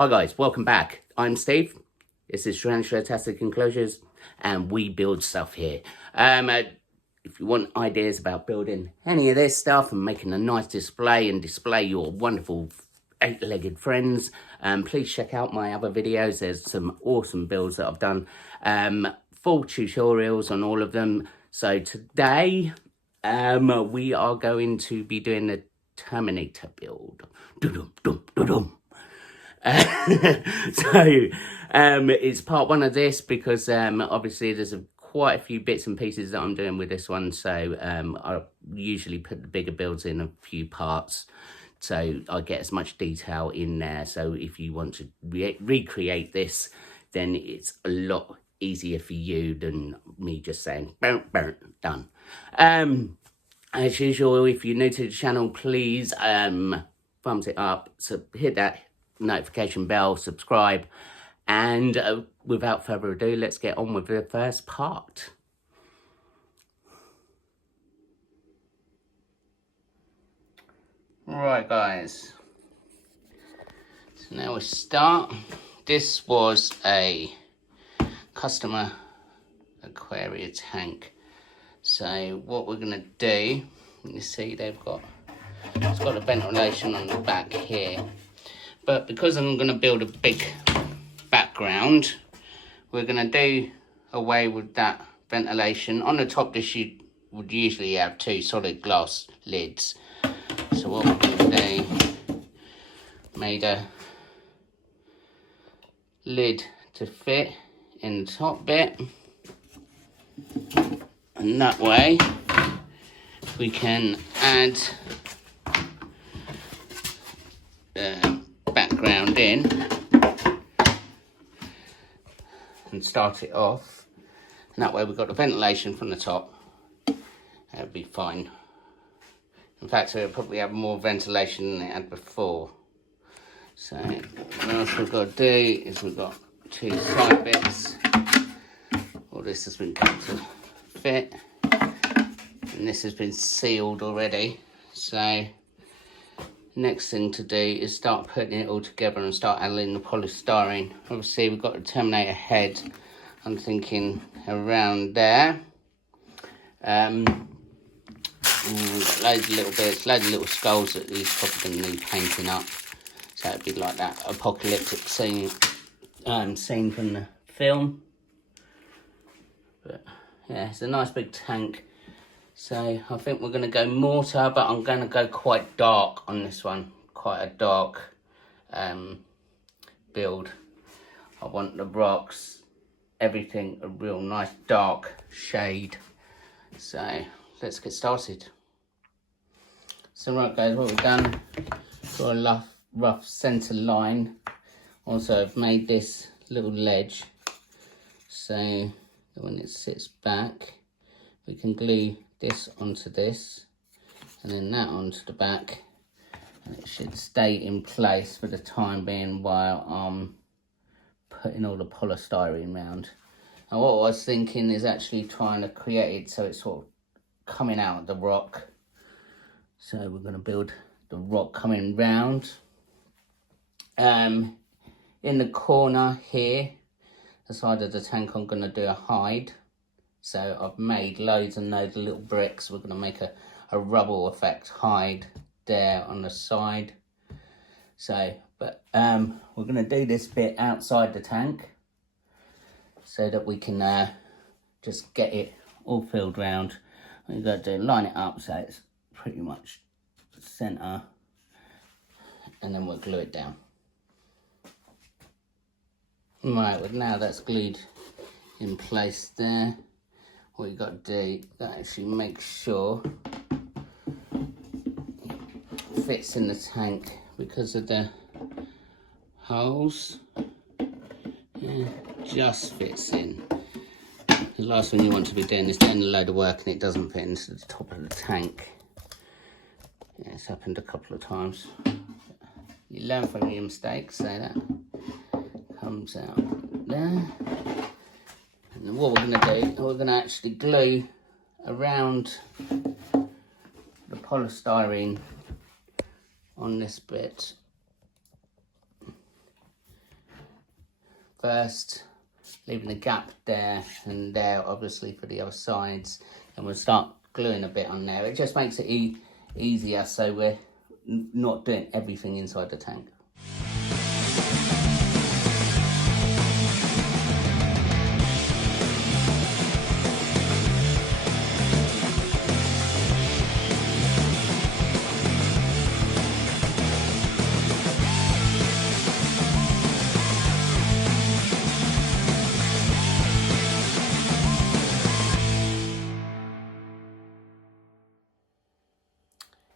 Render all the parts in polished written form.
Hi guys, welcome back. I'm Steve. This is Fantastic Enclosures, and we build stuff here. If you want ideas about building any of this stuff and making a nice display and display your wonderful eight-legged friends, please check out my other videos. There's some awesome builds that I've done. Full tutorials on all of them. So today, we are going to be doing the Terminator build. It's part one of this because obviously there's quite a few bits and pieces that I'm doing with this one, so I usually put the bigger builds in a few parts so I get as much detail in there. So if you want to recreate this, then it's a lot easier for you than me just saying done. As usual, if you're new to the channel, please thumbs it up, so hit that notification bell, subscribe, and without further ado, let's get on with the first part. Right guys, so now we start. This was a customer aquarium tank. So what we're gonna do, you see it's got a ventilation on the back here. But because I'm going to build a big background, we're going to do away with that ventilation. On the top, this you would usually have two solid glass lids. So what we're going to do, made a lid to fit in the top bit. And that way, we can add background in and start it off, and that way we've got the ventilation from the top. That'll be fine. In fact, it'll probably have more ventilation than it had before. So what else we've got to do is we've got two side bits. All this has been cut to fit, and this has been sealed already. So next thing to do is start putting it all together and start adding the polystyrene. Obviously we've got the Terminator head, I'm thinking around there. We've got loads of little bits, loads of little skulls that he's probably going to need painting up. So it'd be like that apocalyptic scene from the film. But yeah, it's a nice big tank. So I think we're going to go mortar, but I'm going to go quite dark on this one. Quite a dark build. I want the rocks, everything a real nice dark shade. So let's get started. So right guys, what we've done, got a rough centre line. Also I've made this little ledge so that when it sits back, we can glue this onto this and then that onto the back, and it should stay in place for the time being while I'm putting all the polystyrene around. And what I was thinking is actually trying to create it so it's sort of coming out of the rock. So we're going to build the rock coming round. In the corner here, the side of the tank, I'm going to do a hide. So I've made loads and loads of little bricks. We're going to make a rubble effect hide there on the side. So, but we're going to do this bit outside the tank so that we can just get it all filled round. We've got to line it up so it's pretty much centre, and then we'll glue it down. Right, well now that's glued in place there. What you got to do, that actually make sure it fits in the tank because of the holes. Yeah, just fits in. The last thing you want to be doing is doing a load of work and it doesn't fit into the top of the tank. Yeah, it's happened a couple of times. You learn from your mistakes, so that comes out there. And what we're going to do, we're going to actually glue around the polystyrene on this bit first, leaving a gap there and there, obviously, for the other sides. And we'll start gluing a bit on there. It just makes it easier, so we're not doing everything inside the tank.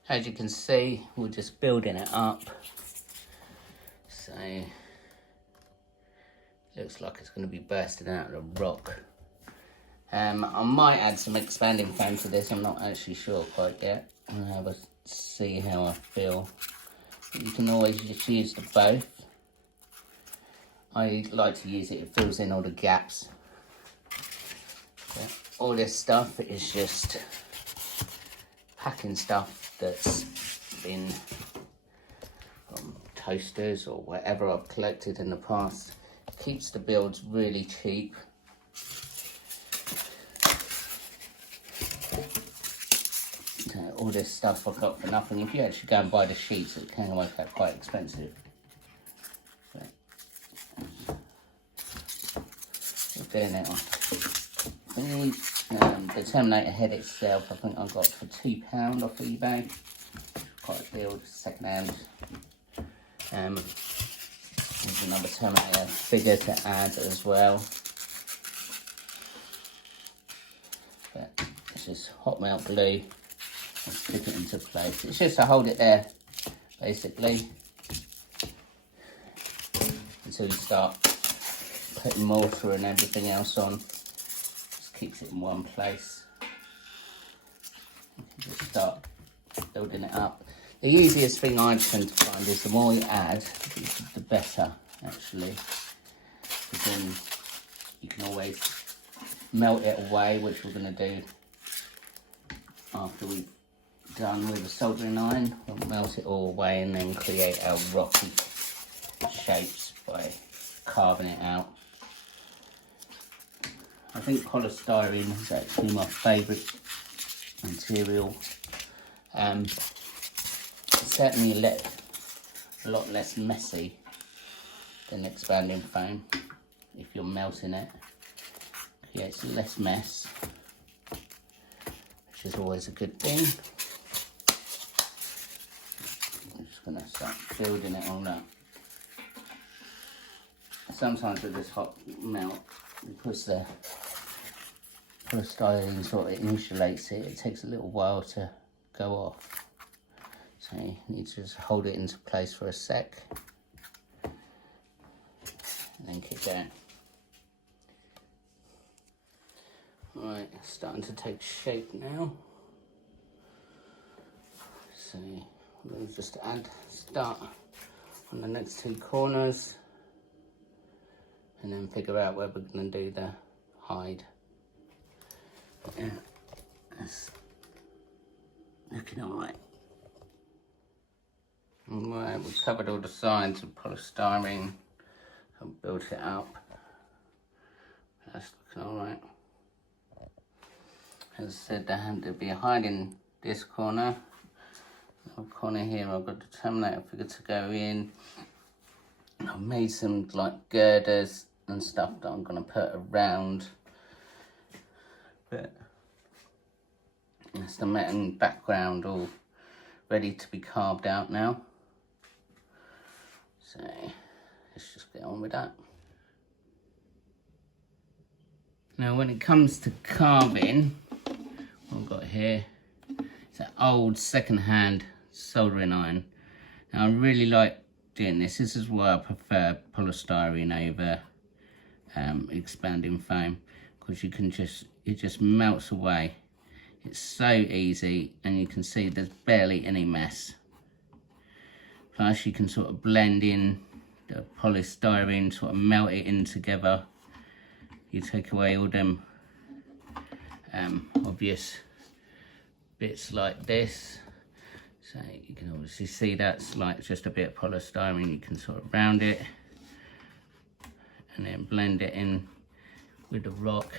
As you can see, we're just building it up. So, looks like it's going to be bursting out of the rock. I might add some expanding foam to this. I'm not actually sure quite yet. I'll have a see how I feel. But you can always just use the both. I like to use it. It fills in all the gaps. But all this stuff is just packing stuff that's been from toasters or whatever I've collected in the past. Keeps the builds really cheap. So all this stuff I got for nothing. If you actually go and buy the sheets, it can work out quite expensive. But we're doing it on the Terminator head itself, I think I got for £2 off eBay. Quite a deal, second hand. There's another Terminator figure to add as well. But it's just hot melt glue and stick it into place. It's just to hold it there, basically, until you start putting mortar and everything else on. Keeps it in one place. You can just start building it up. The easiest thing I tend to find is the more you add, the better, actually. Because then you can always melt it away, which we're going to do after we've done with the soldering iron. We'll melt it all away and then create our rocky shapes by carving it out. I think polystyrene is actually my favourite material. It's certainly a lot less messy than expanding foam if you're melting it. Creates less mess, which is always a good thing. I'm just going to start building it all up. Sometimes with this hot melt, because the polystyrene sort of insulates it, it takes a little while to go off. So you need to just hold it into place for a sec and then keep going. Right, it's starting to take shape now. So we'll just start on the next two corners and then figure out where we're going to do the hide. Yeah, that's looking alright. Alright, we've covered all the sides with polystyrene and built it up. That's looking alright. As I said, there'll be a hide in this corner. Little corner here, I've got the Terminator figure to go in. I've made some like girders and stuff that I'm going to put around. But it's the metal background all ready to be carved out now. So let's just get on with that. Now when it comes to carving, what I've got here is an old second-hand soldering iron. Now I really like doing this. This is why I prefer polystyrene over expanding foam, because it just melts away. It's so easy, and you can see there's barely any mess. Plus you can sort of blend in the polystyrene, sort of melt it in together. You take away all them obvious bits like this. So you can obviously see that's like just a bit of polystyrene. You can sort of round it and and then blend it in with the rock.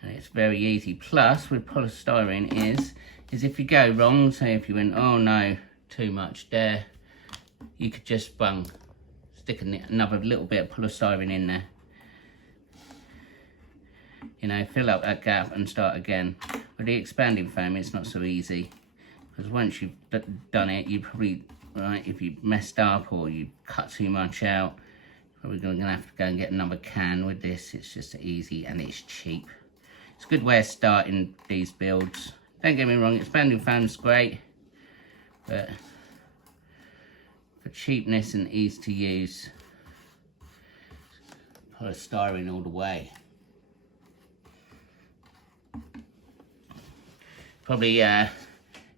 And it's very easy. Plus, with polystyrene is if you go wrong, say if you went, oh no, too much there, you could just stick another little bit of polystyrene in there. You know, fill up that gap and start again. With the expanding foam, it's not so easy, because once you've done it, you probably, right, if you messed up or you cut too much out, you're probably going to have to go and get another can. With this, it's just easy and it's cheap. It's a good way of starting these builds. Don't get me wrong, expanding foam's great, but for cheapness and ease to use, polystyrene all the way. Probably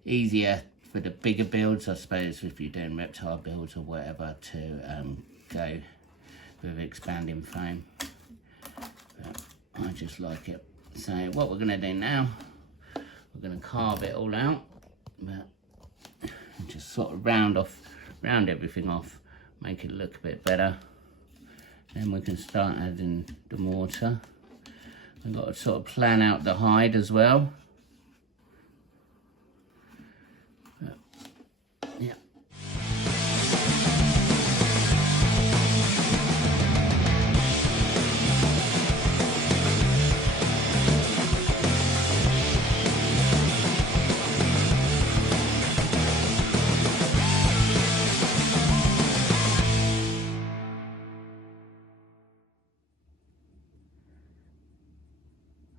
easier for the bigger builds, I suppose, if you're doing reptile builds or whatever, to go with expanding foam. But I just like it. So what we're going to do now, we're going to carve it all out, but just sort of round everything off, make it look a bit better. Then we can start adding the mortar. We've got to sort of plan out the hide as well. Yeah.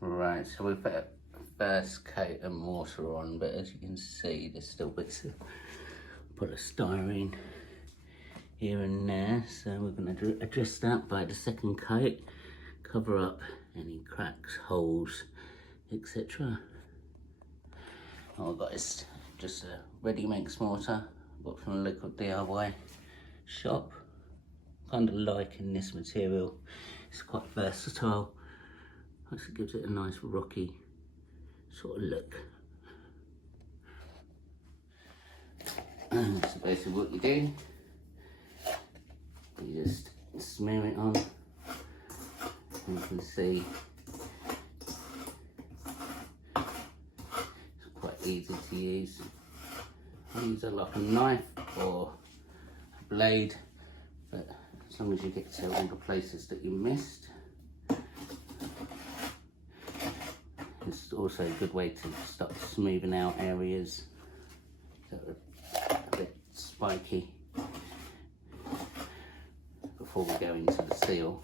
Right, so we've put a first coat of mortar on, but as you can see, there's still bits of polystyrene here and there, so we're going to address that by the second coat, cover up any cracks, holes, etc. All I've got is just a ready mix mortar, bought from a local DIY shop. Kind of liking this material, it's quite versatile, plus it gives it a nice rocky sort of look. So basically what you do, you just smear it on. You can see it's quite easy to use. Use it like a knife or a blade, but as long as you get to all the places that you missed. It's also a good way to start smoothing out areas that are a bit spiky before we go into the seal.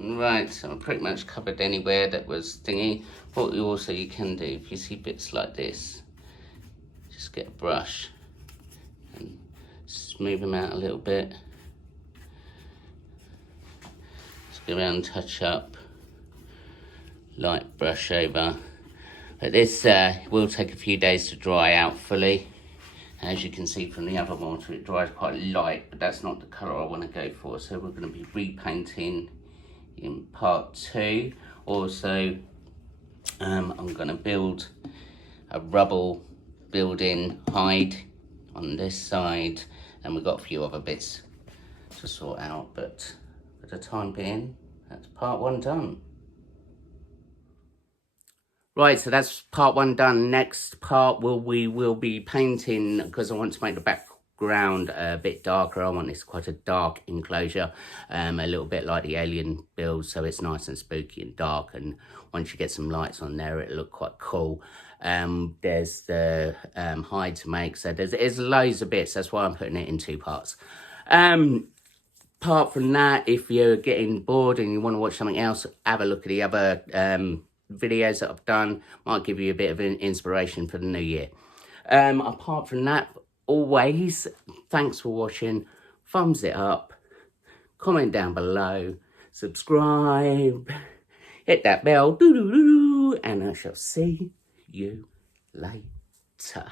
Right, so I've pretty much covered anywhere that was thingy. What you can do, if you see bits like this, just get a brush and smooth them out a little bit. Just go around and touch up, light brush over. But this will take a few days to dry out fully. As you can see from the other mortar, it dries quite light, but that's not the colour I want to go for. So we're going to be repainting in part 2. Also, I'm going to build a rubble building hide on this side, and we've got a few other bits to sort out, but for the time being, that's part 1 done. Right, so that's part 1 done. Next part we will be painting, because I want to make the background a bit darker. I want this quite a dark enclosure, a little bit like the Alien build, so it's nice and spooky and dark, and once you get some lights on there, it'll look quite cool. There's the hide to make, so there's loads of bits. That's why I'm putting it in 2 parts. Apart from that, if you're getting bored and you want to watch something else, have a look at the other videos that I've done might give you a bit of an inspiration for the new year. Apart from that, always, thanks for watching. Thumbs it up, comment down below, subscribe, hit that bell, and I shall see you later.